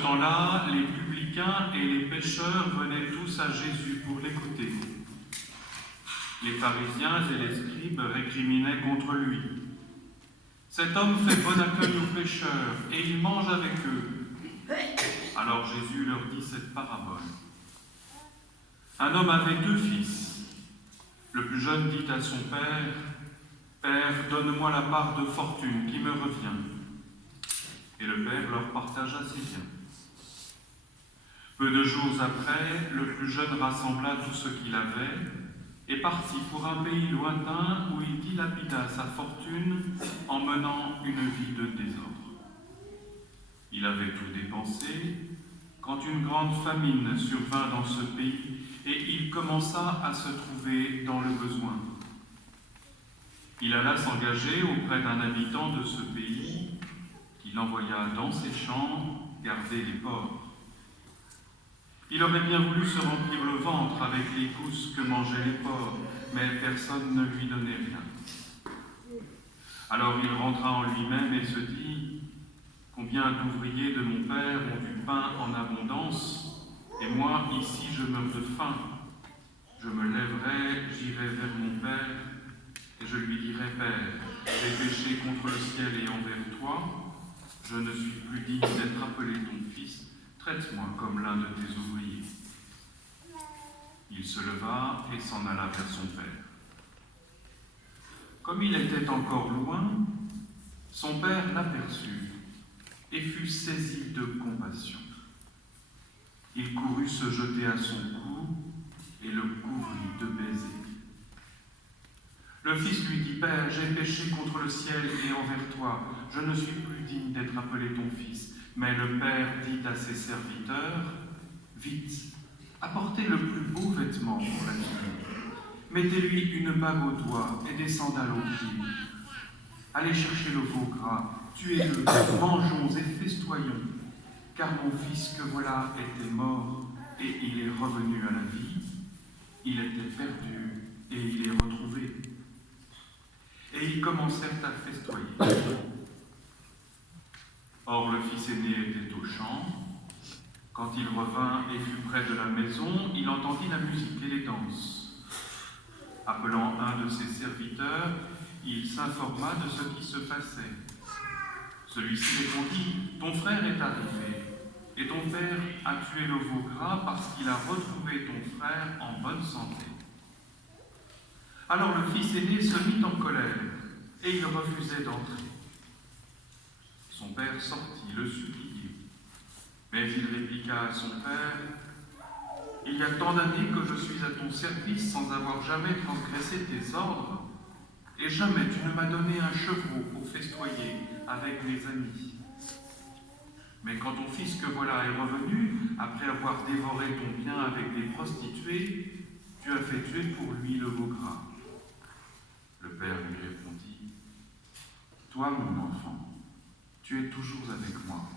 temps-là, les publicains et les pécheurs venaient tous à Jésus pour l'écouter. Les pharisiens et les scribes récriminaient contre lui. Cet homme fait bon accueil aux pécheurs et il mange avec eux. Alors Jésus leur dit cette parabole. Un homme avait 2 fils. Le plus jeune dit à son père, « Père, donne-moi la part de fortune qui me revient. » Et le père leur partagea ses biens. Peu de jours après, le plus jeune rassembla tout ce qu'il avait et partit pour un pays lointain où il dilapida sa fortune en menant une vie de désordre. Il avait tout dépensé quand une grande famine survint dans ce pays et il commença à se trouver dans le besoin. Il alla s'engager auprès d'un habitant de ce pays qui l'envoya dans ses champs garder les porcs. Il aurait bien voulu se remplir le ventre avec les gousses que mangeaient les porcs, mais personne ne lui donnait rien. Alors il rentra en lui-même et se dit « Combien d'ouvriers de mon père ont du pain en abondance, et moi, ici, je meurs de faim. Je me lèverai, j'irai vers mon père, et je lui dirai, Père, j'ai péché contre le ciel et envers toi, je ne suis plus digne d'être appelé ton fils, traite-moi comme l'un de tes ouvriers. » Il se leva et s'en alla vers son père. Comme il était encore loin, son père l'aperçut et fut saisi de compassion. Il courut se jeter à son cou et le couvrit de baisers. Le fils lui dit, « Père, j'ai péché contre le ciel et envers toi, je ne suis plus digne d'être appelé ton fils. » Mais le père dit à ses serviteurs, « Vite, apportez le plus beau vêtement pour la fille. Mettez-lui une bague au doigt et des sandales aux pieds. Allez chercher le veau gras, tuez-le, mangeons et festoyons, car mon fils que voilà était mort et il est revenu à la vie. Il était perdu et il est retrouvé. » Et ils commencèrent à festoyer. Or, le fils aîné était au champ. Quand il revint et fut près de la maison, il entendit la musique et les danses. Appelant un de ses serviteurs, il s'informa de ce qui se passait. Celui-ci répondit, « Ton frère est arrivé, et ton père a tué le veau gras parce qu'il a retrouvé ton frère en bonne santé. » Alors le fils aîné se mit en colère, et il refusait d'entrer. Son père sortit le supplier, mais il répliqua à son père, « Il y a tant d'années que je suis à ton service sans avoir jamais transgressé tes ordres, et jamais tu ne m'as donné un chevreau pour festoyer avec mes amis. Mais quand ton fils que voilà est revenu, après avoir dévoré ton bien avec des prostituées, tu as fait tuer pour lui le veau gras. » Le père lui répondit, « Toi, mon enfant, tu es toujours avec moi,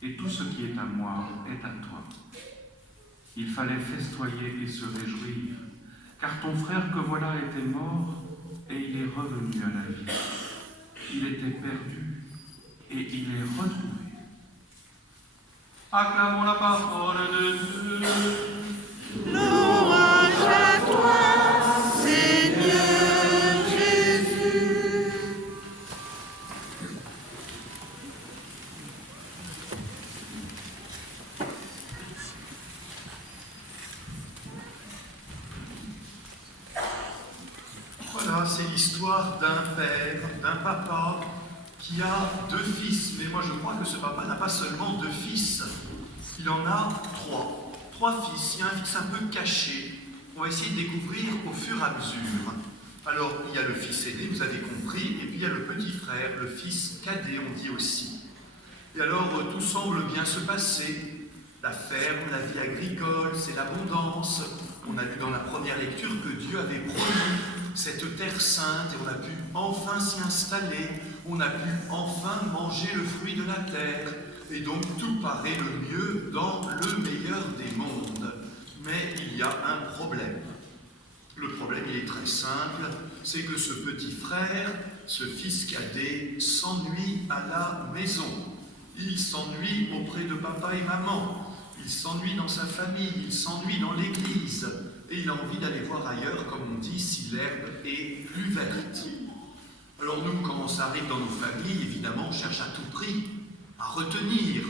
et tout ce qui est à moi est à toi. Il fallait festoyer et se réjouir, car ton frère que voilà était mort, et il est revenu à la vie. Il était perdu, et il est retrouvé. » Acclamons la parole de Dieu. Louange à toi, Seigneur Jésus. Voilà, c'est l'histoire d'un père, d'un papa qui a 2 fils. Mais moi je crois que ce papa n'a pas seulement 2 fils, il en a 3. 3 fils, il y a un fils un peu caché. On va essayer de découvrir au fur et à mesure. Alors, il y a le fils aîné, vous avez compris, et puis il y a le petit frère, le fils cadet, on dit aussi. Et alors, tout semble bien se passer. La ferme, la vie agricole, c'est l'abondance. On a lu dans la première lecture que Dieu avait promis cette terre sainte et on a pu enfin s'y installer. On a pu enfin manger le fruit de la terre. Et donc, tout paraît le mieux dans le meilleur des mondes. Mais il y a un problème. Le problème, il est très simple, c'est que ce petit frère, ce fils cadet, s'ennuie à la maison. Il s'ennuie auprès de papa et maman. Il s'ennuie dans sa famille. Il s'ennuie dans l'église. Et il a envie d'aller voir ailleurs, comme on dit, si l'herbe est plus verte. Alors nous, quand ça arrive dans nos familles, évidemment, on cherche à tout prix à retenir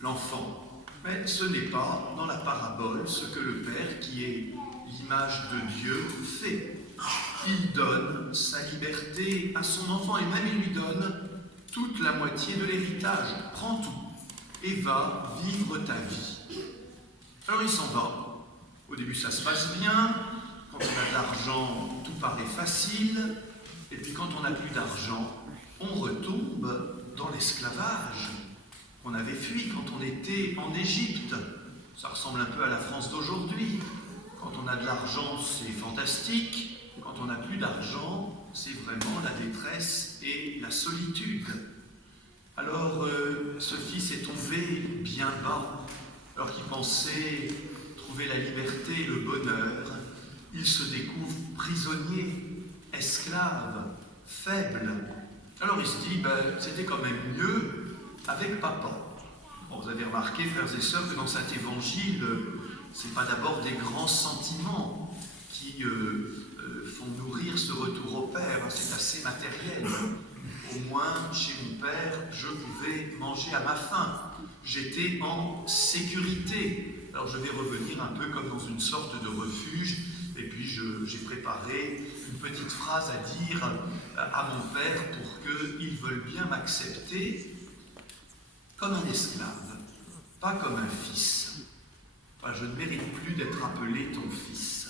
l'enfant. Mais ce n'est pas dans la parabole ce que le Père, qui est l'image de Dieu, fait. Il donne sa liberté à son enfant et même il lui donne toute la moitié de l'héritage. Prends tout et va vivre ta vie. Alors il s'en va. Au début ça se passe bien. Quand on a de l'argent, tout paraît facile. Et puis quand on n'a plus d'argent, on retombe dans l'esclavage qu'on avait fui quand on était en Égypte. Ça ressemble un peu à la France d'aujourd'hui. Quand on a de l'argent, c'est fantastique. Quand on n'a plus d'argent, c'est vraiment la détresse et la solitude. Alors, ce fils est tombé bien bas. Alors qu'il pensait trouver la liberté et le bonheur, il se découvre prisonnier, esclave, faible. Alors il se dit, c'était quand même mieux avec papa. Bon, vous avez remarqué, frères et sœurs, que dans cet évangile, ce n'est pas d'abord des grands sentiments qui font nourrir ce retour au Père, c'est assez matériel. Au moins, chez mon Père, je pouvais manger à ma faim. J'étais en sécurité. Alors je vais revenir un peu comme dans une sorte de refuge, et puis j'ai préparé une petite phrase à dire à mon Père pour qu'il veuille bien m'accepter comme un esclave, pas comme un fils. Enfin, je ne mérite plus d'être appelé ton fils.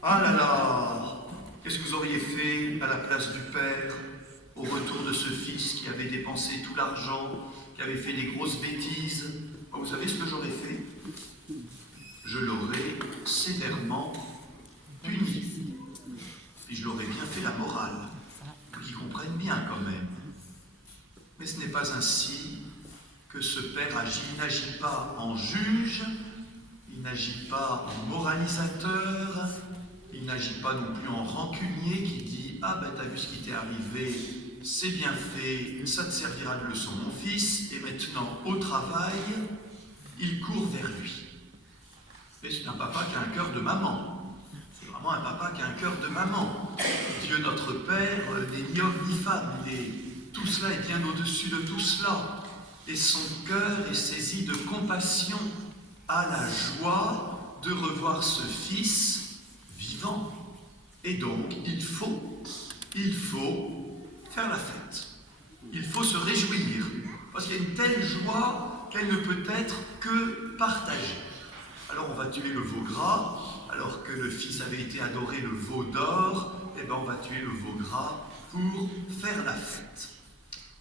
Ah là là, qu'est-ce que vous auriez fait à la place du Père au retour de ce fils qui avait dépensé tout l'argent, qui avait fait des grosses bêtises? Vous savez ce que j'aurais fait? Je l'aurais sévèrement puni. Et je l'aurais bien fait la morale, pour qu'ils comprennent bien quand même. Mais ce n'est pas ainsi que ce Père agit. Il n'agit pas en juge, il n'agit pas en moralisateur, il n'agit pas non plus en rancunier qui dit « Ah ben t'as vu ce qui t'est arrivé, c'est bien fait, ça te servira de leçon mon fils, et maintenant au travail », il court vers lui. Et c'est un papa qui a un cœur de maman. C'est vraiment un papa qui a un cœur de maman. Dieu notre Père n'est ni homme ni femme, tout cela est bien au-dessus de tout cela. Et son cœur est saisi de compassion à la joie de revoir ce fils vivant. Et donc, il faut faire la fête. Il faut se réjouir. Parce qu'il y a une telle joie qu'elle ne peut être que partagée. Alors on va tuer le veau gras, alors que le fils avait été adoré le veau d'or, et on va tuer le veau gras pour faire la fête.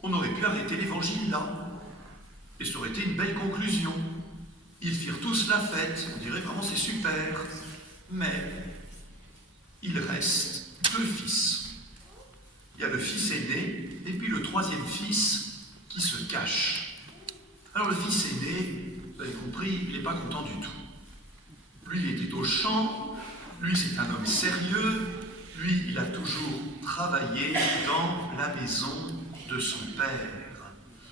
On aurait pu arrêter l'évangile là, et ça aurait été une belle conclusion. Ils firent tous la fête, on dirait vraiment c'est super, mais il reste deux fils. Il y a le fils aîné, et puis le troisième fils qui se cache. Alors le fils aîné, vous avez compris, il n'est pas content du tout. Lui, il était au champ, lui, c'est un homme sérieux, lui, il a toujours travaillé dans la maison de son père.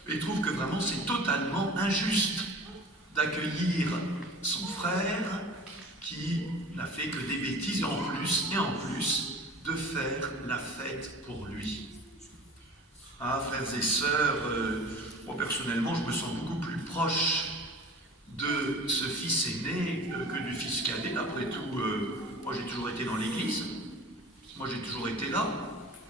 Et il trouve que vraiment c'est totalement injuste d'accueillir son frère qui n'a fait que des bêtises et en plus de faire la fête pour lui. Ah, frères et sœurs, moi personnellement, je me sens beaucoup plus proche de ce fils aîné que du fils cadet. Après tout, moi j'ai toujours été dans l'église, moi j'ai toujours été là,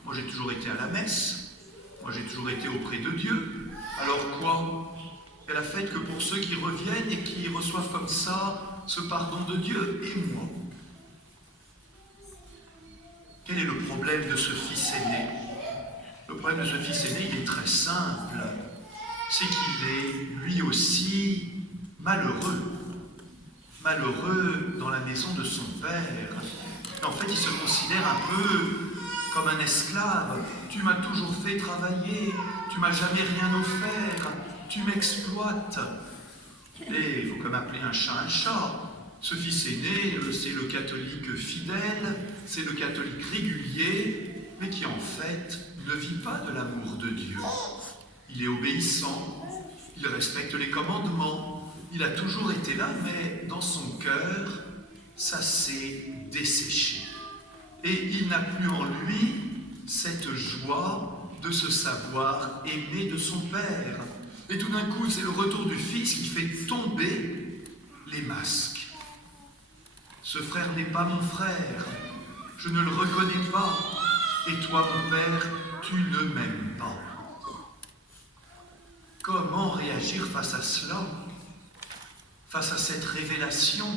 moi j'ai toujours été à la messe, moi j'ai toujours été auprès de Dieu. Alors quoi? Il y a la fête que pour ceux qui reviennent et qui reçoivent comme ça ce pardon de Dieu. Et moi? Quel est le problème de ce fils aîné? Le problème de ce fils aîné, il est très simple. C'est qu'il est, lui aussi, malheureux dans la maison de son père. En fait, il se considère un peu comme un esclave. Tu m'as toujours fait travailler, tu m'as jamais rien offert, tu m'exploites. Et il faut quand même appeler un chat un chat. Ce fils aîné, c'est le catholique fidèle, c'est le catholique régulier, mais qui en fait ne vit pas de l'amour de Dieu. il est obéissant, il respecte les commandements, il a toujours été là, mais dans son cœur, ça s'est desséché. Et il n'a plus en lui cette joie de se savoir aimé de son Père. Et tout d'un coup, c'est le retour du Fils qui fait tomber les masques. Ce frère n'est pas mon frère, je ne le reconnais pas, et toi, mon Père, tu ne m'aimes pas. Comment réagir face à cela, face à cette révélation?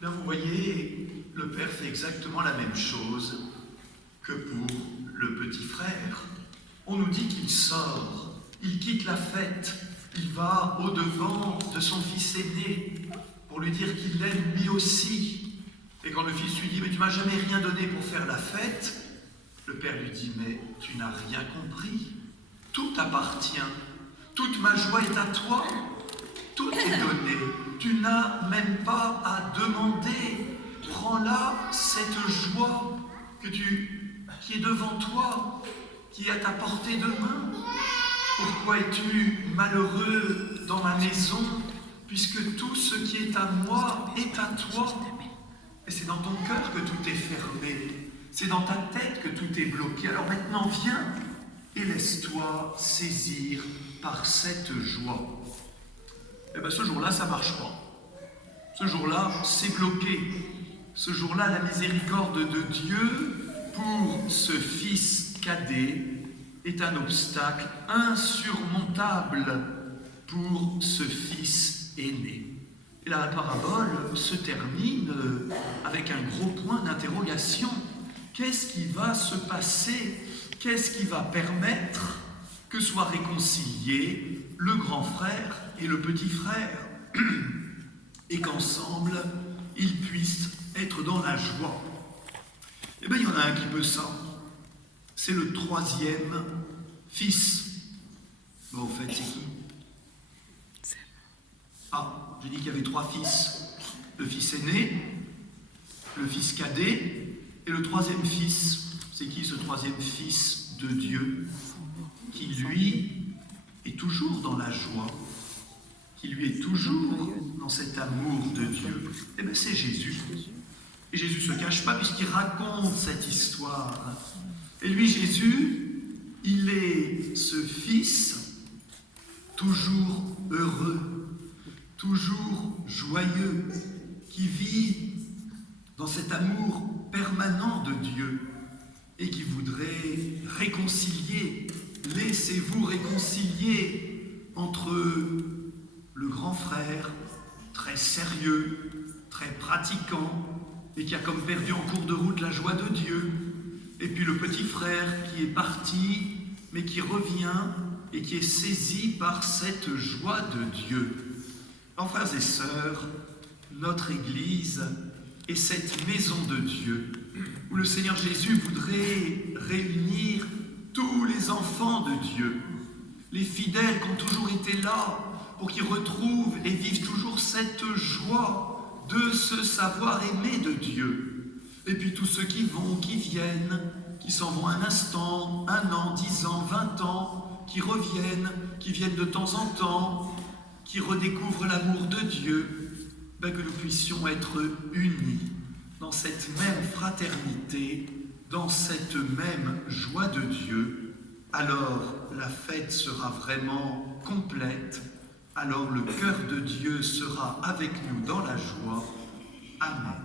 Bien, vous voyez, le Père fait exactement la même chose que pour le petit frère. On nous dit qu'il sort, il quitte la fête, il va au-devant de son fils aîné pour lui dire qu'il l'aime lui aussi. Et quand le fils lui dit « Mais tu m'as jamais rien donné pour faire la fête », le Père lui dit « Mais tu n'as rien compris, tout t'appartient, toute ma joie est à toi, tout est donné, tu n'as même pas à demander, prends-la, cette joie qui est devant toi, qui est à ta portée de main. Pourquoi es-tu malheureux dans ma maison, puisque tout ce qui est à moi est à toi? Et c'est dans ton cœur que tout est fermé, c'est dans ta tête que tout est bloqué. Alors maintenant, viens et laisse-toi saisir par cette joie. Et bien ce jour-là, ça ne marche pas. Ce jour-là, c'est bloqué. Ce jour-là, la miséricorde de Dieu pour ce fils cadet est un obstacle insurmontable pour ce fils aîné. Et la parabole se termine avec un gros point d'interrogation. Qu'est-ce qui va se passer? Qu'est-ce qui va permettre que soient réconciliés le grand frère et le petit frère et qu'ensemble, ils puissent être dans la joie? Eh bien, il y en a un qui peut ça. C'est le troisième fils. Bon, au fait, c'est qui? Ah, j'ai dit qu'il y avait trois fils. Le fils aîné, le fils cadet et le troisième fils. C'est qui ce troisième fils de Dieu qui, lui, est toujours dans la joie, qui, lui, est toujours dans cet amour de Dieu? Eh bien, c'est Jésus. Et Jésus ne se cache pas puisqu'il raconte cette histoire. Et lui, Jésus, il est ce fils toujours heureux, toujours joyeux, qui vit dans cet amour permanent de Dieu et qui voudrait réconcilier. Laissez-vous réconcilier entre le grand frère, très sérieux, très pratiquant, et qui a comme perdu en cours de route la joie de Dieu, et puis le petit frère qui est parti, mais qui revient et qui est saisi par cette joie de Dieu. Alors, frères et sœurs, notre Église est cette maison de Dieu, où le Seigneur Jésus voudrait réunir tous les enfants de Dieu, les fidèles qui ont toujours été là, pour qu'ils retrouvent et vivent toujours cette joie de se savoir aimer de Dieu. Et puis tous ceux qui vont, qui viennent, qui s'en vont un instant, 1 an, 10 ans, 20 ans, qui reviennent, qui viennent de temps en temps, qui redécouvrent l'amour de Dieu, que nous puissions être unis dans cette même fraternité, dans cette même joie de Dieu. Alors la fête sera vraiment complète. Alors le cœur de Dieu sera avec nous dans la joie. Amen.